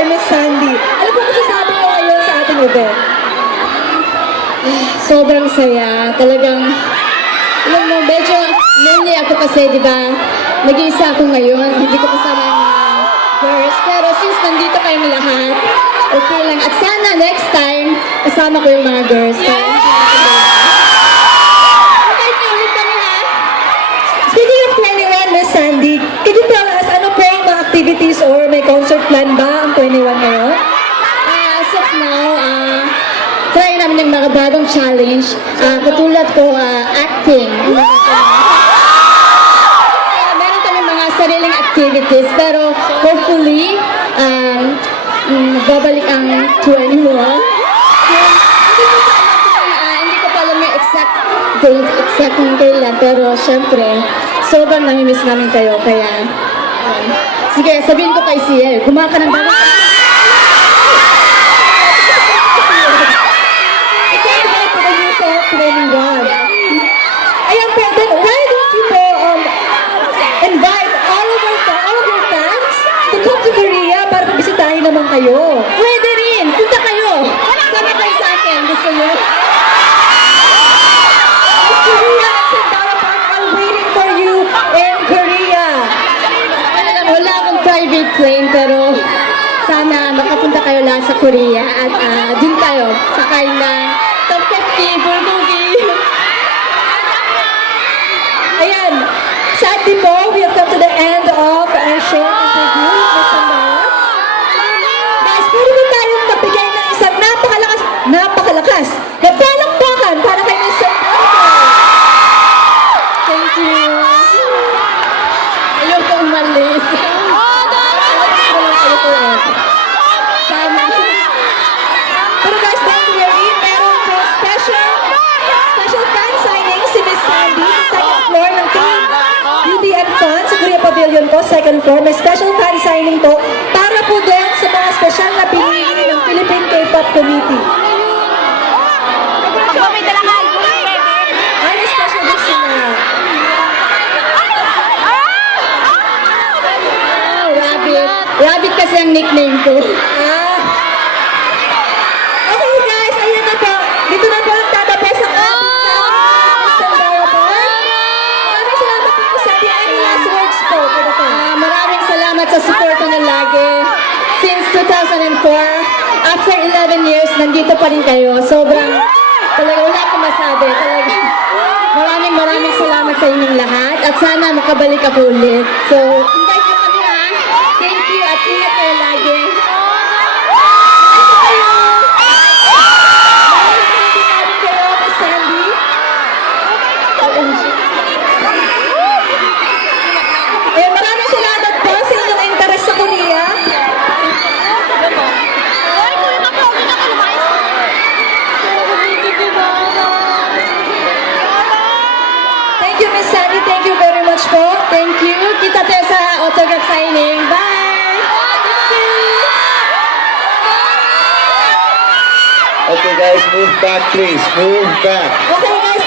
kay Miss Sandy. Ano po masasabi ko ngayon sa ating event? Sobrang saya. Talagang, alam mo, medyo lonely ako kasi, di ba? Nag-iisa ako ngayon. Hindi ko kasama yung mga girls. Pero since nandito kayong lahat, okay lang. At sana next time, kasama ko yung mga girls. Okay, ulit kami ha. Speaking of 21, Miss Sandy, can you tell us ano po ang mga activities or may concert plan ba ang 21 ngayon? As of now, try namin yung mga bagong challenge. Katulad ko, acting. Meron kami mga sariling activities, pero hopefully, babalik ang 21. Hindi ko pa alam yung exact date, exact kung kailan, pero syempre, sobrang namimiss namin kayo, kaya, sige, sabihin ko kay Ciel, gumawa ka ng bagong Ayan po, then why don't you po invite all of your fans to come to Korea para bisitahin naman kayo? Pwede rin! Punta kayo! Sama kayo sa akin. Gusto nyo? Korea and Sandara Park are waiting for you in Korea. Wala akong private plane, pero sana makapunta kayo lahat sa Korea at dun tayo sakay ng Top 50 Bulgogi. Ayan, sadly po, we have come to the end of our short interview with Miss Sandara. Guys, pwede ba tayong magbigay ng isang napakalakas na palakpakan para kay Miss Sandara? Thank you. Ayoko umalis. Sana. Pero guys, don't worry, meron po special fan signing si Miss Sandy sa second floor ng Team Beauty and Fun sa Korea Pavilion po, second floor. May special fan signing po para po doon sa mga special na pinili ng Philippine K-pop Committee. Ay, may special din sila. Rabbit. Rabbit kasi ang nickname ko. Okay guys, ayun na po. Dito na po tatapos ang ating Miss Sandara Park. Maraming salamat po Miss Sandy. Any last words po? Kada po. Maraming salamat sa suporta niyo lagi. Since 2004, after 11 years, nandito pa rin kayo. Sobrang, talaga wala akong masabi. Talaga, maraming salamat sa inyong lahat. At sana makabalik ako ulit. So, invite niyo kami ha. Thank you at ingat kayo lagi. Maraming salamat po sa inyong interest sa Korea. Thank you, Miss Sandy. Thank you very much po. Thank you. Kita tayo sa autograph signing. Bye! Thank you! Okay guys, move back please. Move back. Okay, guys.